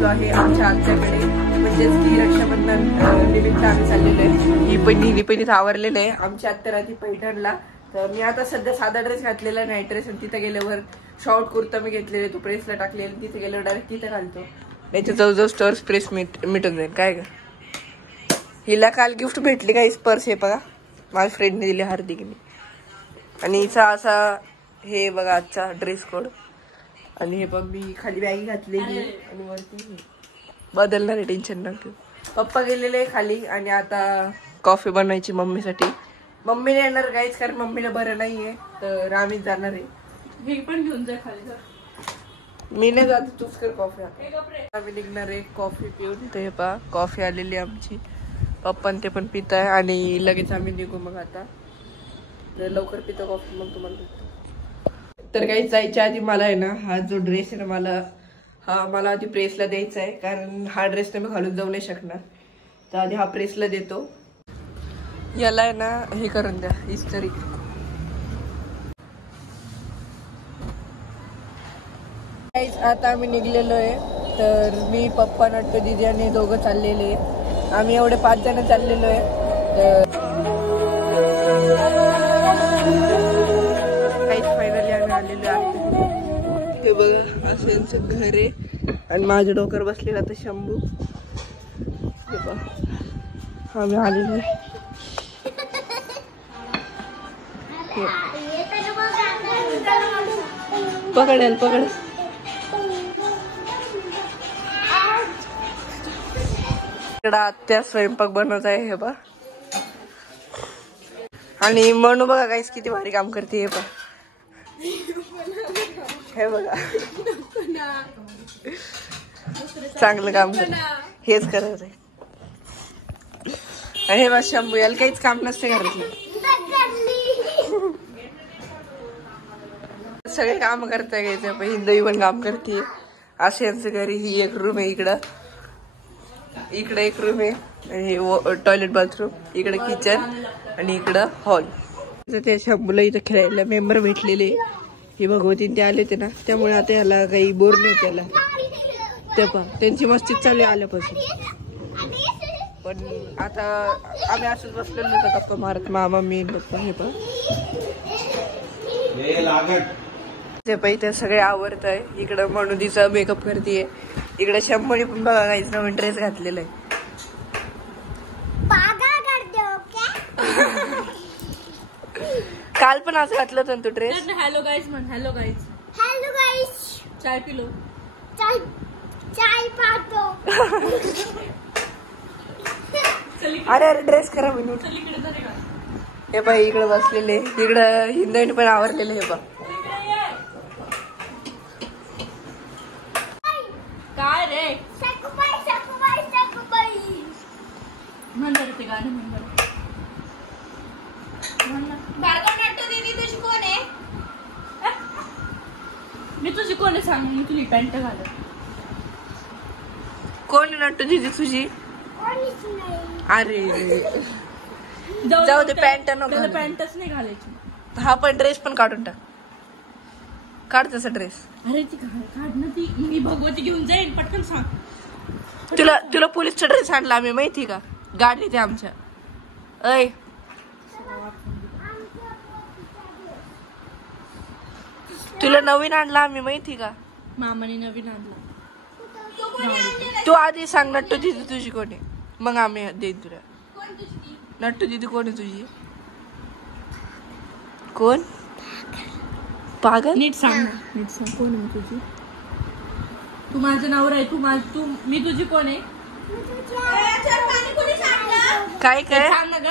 चाललो आहे आमच्या आमच्याकडे, म्हणजेच की रक्षाबंधन निमित्त आम्ही चाललेलो आहे. ही पण इथं आवरलेलं आहे. आमची आत्या राहती पैठणला. तर मी आता सध्या साधा ड्रेस घातलेला, नाईट ड्रेस, आणि तिथे गेल्यावर शॉर्ट कुर्ता मी घेतलेले, तो प्रेसला टाकलेला, तिथे गेल्यावर डायरेक्ट तिथे घालतो. त्याच्या जवळजवळ स्टर्स प्रेस मिटून जाईल. काय ग, हिला काल गिफ्ट भेटली काही पर्स आहे बघा, माझ्या फ्रेंडने दिली हार्दिकने. आणि हिचा असा हे बघा आजचा ड्रेस कोड. आणि हे बघ मी खाली बॅगी घातलेली आणि वरती बदलणार आहे, टेन्शन नका. पप्पा गेलेले खाली आणि आता कॉफी बनवायची मम्मीसाठी. मम्मीने येणार काहीच, कारण मम्मीला बरं नाहीये, तर आम्हीच जाणार आहे. मी पण घेऊन जा खाली. मी नाही जात, तूच कर कॉफी. आम्ही निघणार आहे कॉफी पिऊन. ते पहा कॉफी आलेली आमची, पप्पा ते पण पित आहे आणि लगेच आम्ही निघू. मग आता लवकर पितो कॉफी, मग तुम्हाला भेटतो. तर काही जायच्या आधी मला आहे ना, हा जो ड्रेस आहे ना, मला आधी प्रेसला द्यायचा आहे, कारण हा ड्रेस मी घालून जाऊ नाही शकणार. तर आधी हा प्रेसला देतो. याला आहे ना हे करून द्या इस्त्री. आता आम्ही निघलेलो आहे. तर मी, पप्पा, नट्टू दीदी आणि दोघं चाललेले आहे. आम्ही एवढे 5 जण चाललेलो आहे. काहीच फायनली आम्ही आलेलो आहे. हे बघा असं यांचं घर आहे आणि माझ्या डोक्यावर बसलेला तर शंभू. हे बघा आम्ही आलेलो आहे. पकडेल पकड. इकडं आत्या स्वयंपाक बनवत आहे. हे बघा, आणि म्हणू बघा काहीच किती भारी काम करते. हे बघा, हे बघा चांगलं काम कर, हेच करायचं आहे. हे बघ शंभू, याला काहीच काम नसते घरातलं, सगळे काम करताय घ्यायचं. पण हिंदवी पण काम करते. असे यांचं घरी. ही एक रूम आहे, इकडे एक रूम आहे, टॉयलेट बाथरूम, इकडे किचन आणि इकडं हॉल. त्या शंभूला इथं खेळायला मेंबर भेटलेले, हे भगवती ते आले होते ना, त्यामुळे आता याला काही बोर नाही त्याला. ते पण त्यांची मस्ती चालू आल्यापासून. पण आता आम्ही असंच बसलेलो होतो गप्पा मारत, मामा मी पप्पा. हे पण ते इथे सगळे आवडत आहे. इकडं म्हणूदीचा मेकअप करतेय, इकडे शंभूने पण बघा काहीच नवीन ड्रेस घातलेला आहे. काल पण असं घातलं होतं तू ड्रेस. हॅलो गाईज म्हण. Hello guys. Hello guys. चाय पिलो. चाय पाहतो. अरे ड्रेस खराब आहे. हे बाई इकडे बसलेले, इकडं हिंदवी पण आवरलेले. हे बघ काय रे म्हणतात ते गाणं. तुझी कोण आहे? मी तुझी कोण आहे सांग. मी तुझी पॅन्ट घालत. कोण आहे नट्टू दीदी तुझी? अरे जाऊ दे, पॅन्ट नको. पॅन्टच नाही घालायची. हा पण ड्रेस पण काढून टाक. काढ तसा ड्रेस. अरे ती काढ ना, ती मी भगवती घेऊन जाईल. पटकन सांग. तुला पोलीसचा ड्रेस आणला आम्ही, माहिती का? गाडी ते आमच्या. ऐ तुला नवीन आणला आम्ही, माहिती का? मामाने नवीन आणला. तू आधी सांग नट्टू दीदी तुझी कोण आहे, मग आम्ही देईन तुला. नट्टू दीदी कोण आहे तुझी? कोण? पागल. नीट सांग. नीट सांग कोण आहे तुझी? तू माझं नाव आहे. तू मी तुझी कोण आहे? काय काय सांग ना ग.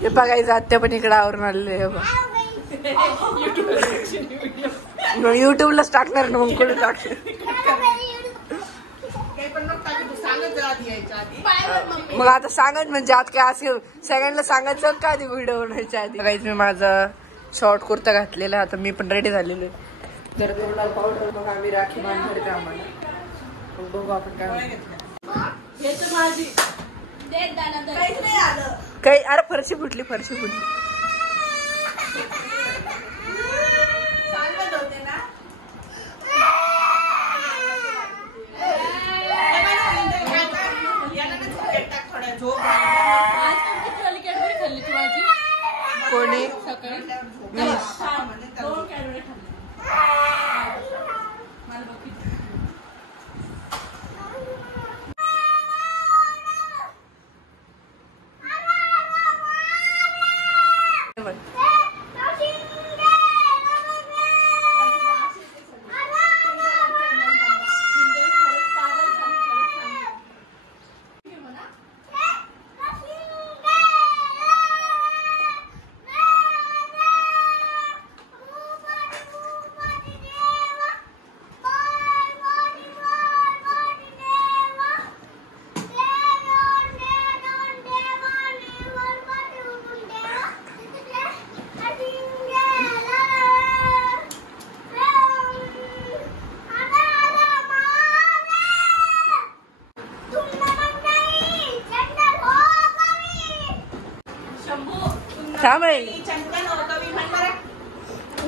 हे बघायचं. आत्या पण इकडे आवरून आलेले. युट्यूबलाच टाकणार ना, मग कुठे टाकणार? मग आता सांगत म्हणजे आता काय असं सगळ्यांना सांगायचं का आधी व्हिडिओ बनवायच्या आधी? काहीच मी माझा शॉर्ट कुर्ता घातलेला, आता मी पण रेडी झालेलो आहे. जर तोंडाला पावडर मग आम्ही राखी बांधणार आम्हाला. मग बघू आपण काय. हे तर माझी काहीच नाही आलं. काही अरे फरशी फुटली फरशी फुटली. कोणी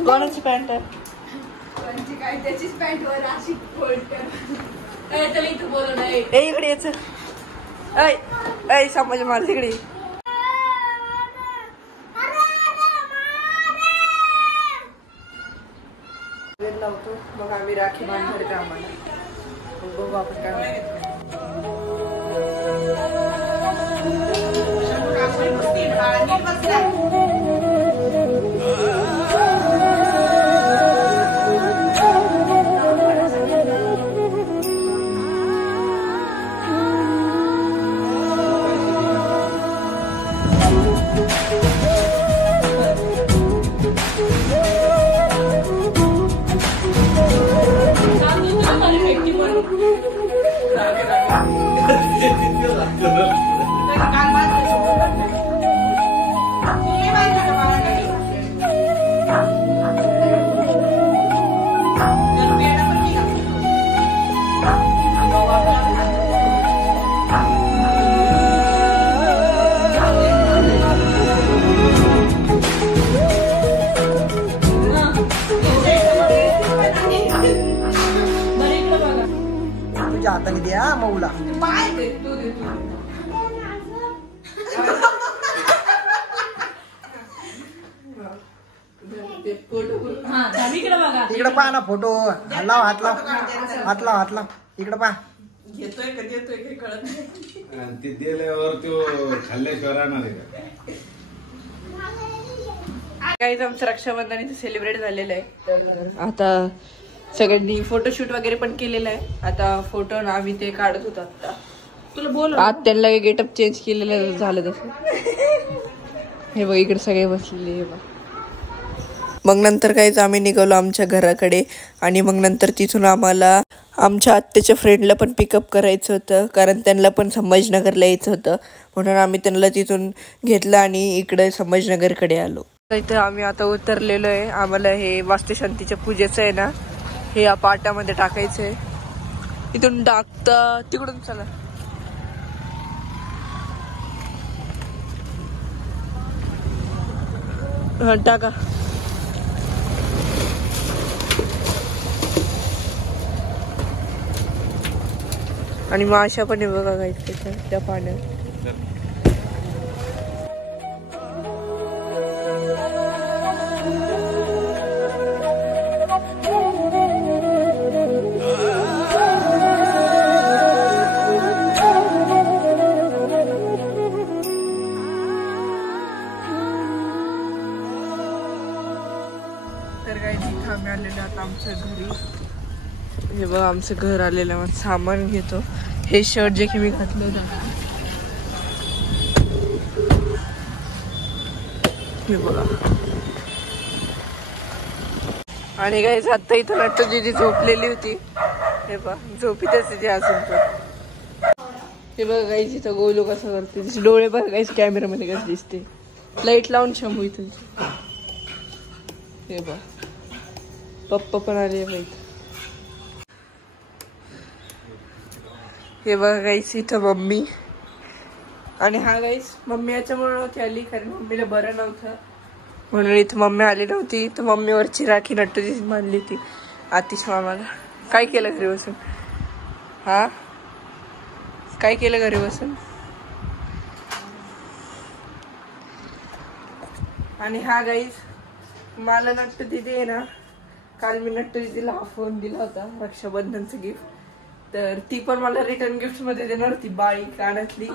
कोणाची पॅन्ट आहे? काय त्याचीच पॅन्ट वर अशी फोल्ड कर. इथं बोलू नाही. इकडे याच समज मला तिकडे लावतो. मग आम्ही राखी बांधणार का आम्हाला बघू आपण काय हाताने द्या मऊला. इकडे पहा ना फोटो. हात लाव हात लाव हात लाव हात लाव. इकडे पहा. घेतोय का देतोय काही कळत नाही. ते दिल्यावर तो खाल्ल्याशिवाय राहणार आहे का? काहीच आमचं रक्षाबंधन इथे सेलिब्रेट झालेलं आहे. आता सगळ्यांनी फोटोशूट वगैरे पण केलेलं आहे. आता फोटो ना आम्ही ते काढत होतो. आता तुला बोल आज त्यांना गेटअप चेंज केलेलं झालं तसं. हे बघ इकडे सगळे बसलेले. हे बघ मग नंतर काहीच आम्ही निघालो आमच्या घराकडे. आणि मग नंतर तिथून आम्हाला आमच्या आत्याच्या फ्रेंडला पण पिकअप करायचं होतं, कारण त्यांना पण संभाजीनगरला यायचं होतं. म्हणून आम्ही त्यांना तिथून घेतलं आणि इकडे संभाजीनगरकडे आलो. इथं आम्ही आता उतरलेलो आहे. आम्हाला हे वास्तुशांतीच्या पूजेचं आहे ना, हे या पाटामध्ये टाकायचं आहे. इथून टाकता तिकडून चला. हा टाका. आणि माशा पण आहे बघा काही त्या पाण्यात. तर काही तिथं आम्ही आलेलो आता आमच्या घरी. हे बघा आमचं घर आलेलं. मग सामान घेतो. हे शर्ट जे की मी घातलं होतं हे बघा. आणि काही आता इथं नट्टू दिदी झोपलेली होती. हे बघा झोपीतच तिथे असून पण. हे बघा काही तिथं गोलू कसं करते. तिचे डोळे बघा काहीच कॅमेरामध्ये कसं दिसते. लाईट लावून शंभू इथं. हे बघा पप्पा पण आले बाईत. हे बघा काहीच इथं मम्मी आणि हा गाईस मम्मी याच्यामुळे नव्हती आली कारण मम्मीला बरं नव्हतं म्हणून इथं मम्मी आली नव्हती. तर मम्मीवरची राखी नट्टूची बांधली ती आतिश मामाला. काय केलं घरी बसून? हा काय केलं घरी बसून? आणि हा गाईस मला नट्टू दिदी आहे ना, काल मी नट्टू दिदीला हा फोन दिला होता रक्षाबंधनचं गिफ्ट. तर ती पण मला रिटर्न गिफ्ट मध्ये देणार होती बाळी कानातली.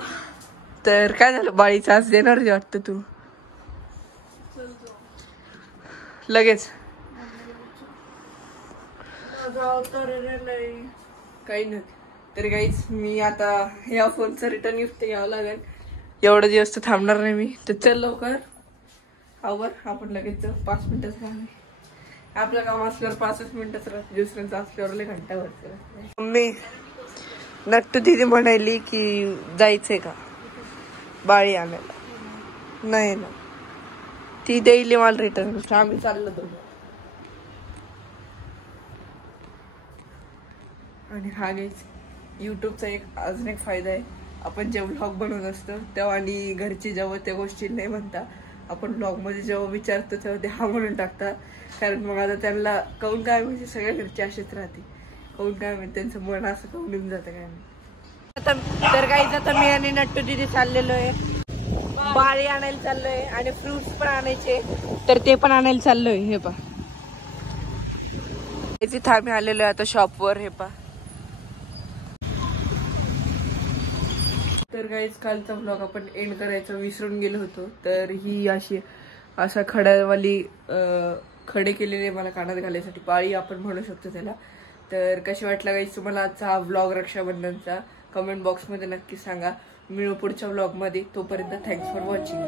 तर काय झालं, बाळीचं आज देणार होती वाटतं तू लगेच. काही नाही. तर काहीच मी आता या फोनचं रिटर्न गिफ्ट घ्यावं लागेल. एवढं दिवस तर थांबणार नाही मी. तर चल लवकर आवर, आपण लगेच 5 मिनिटच काम आहे. आपलं काम असल्यावर 5 मिनिटच राहते, दुसऱ्यांचं असल्यावर लय घंटा भरते. मम्मी नट्टू दिदी म्हणाली की जायचंय का बाळी आणायला? नाही ना, ती देईल मला रिटर्न गिफ्ट. आम्ही चाललो दोघं. आणि हा गाईस यूट्यूबचा अजून एक फायदा आहे. आपण जेव्हा व्लॉग बनवत असतो तेव्हा आणि घरचे जेव्हा त्या गोष्टी नाही म्हणता, आपण ब्लॉगमध्ये जेव्हा विचारतो तेव्हा ते हा म्हणून टाकतात. कारण मग आता त्यांना काहून काय म्हणजे सगळ्या घरचे असेच राहते, काहून काय म्हणजे त्यांचं मन असं काहून येऊन जातं काय नाही. तर काहीच आता मी आणि नट्टू दिदी चाललेलो आहे, बाळी आणायला चाललोय आणि फ्रुट्स पण आणायचे तर ते पण आणायला चाललोय. हे पा तिथे आम्ही आलेलो आहे आता शॉपवर. हे पा तर गाईज कालचा व्लॉग आपण एंड करायचं विसरून गेलो होतो. तर ही अशा खड्यावाली खडे केलेले मला कानात घालायसाठी बाळी आपण म्हणू शकतो त्याला. तर कशी वाटला गाईज तुम्हाला आजचा हा व्लॉग रक्षाबंधनचा? कमेंट बॉक्समध्ये नक्की सांगा. मिळू पुढच्या व्लॉगमध्ये. तोपर्यंत थँक्स फॉर वॉचिंग.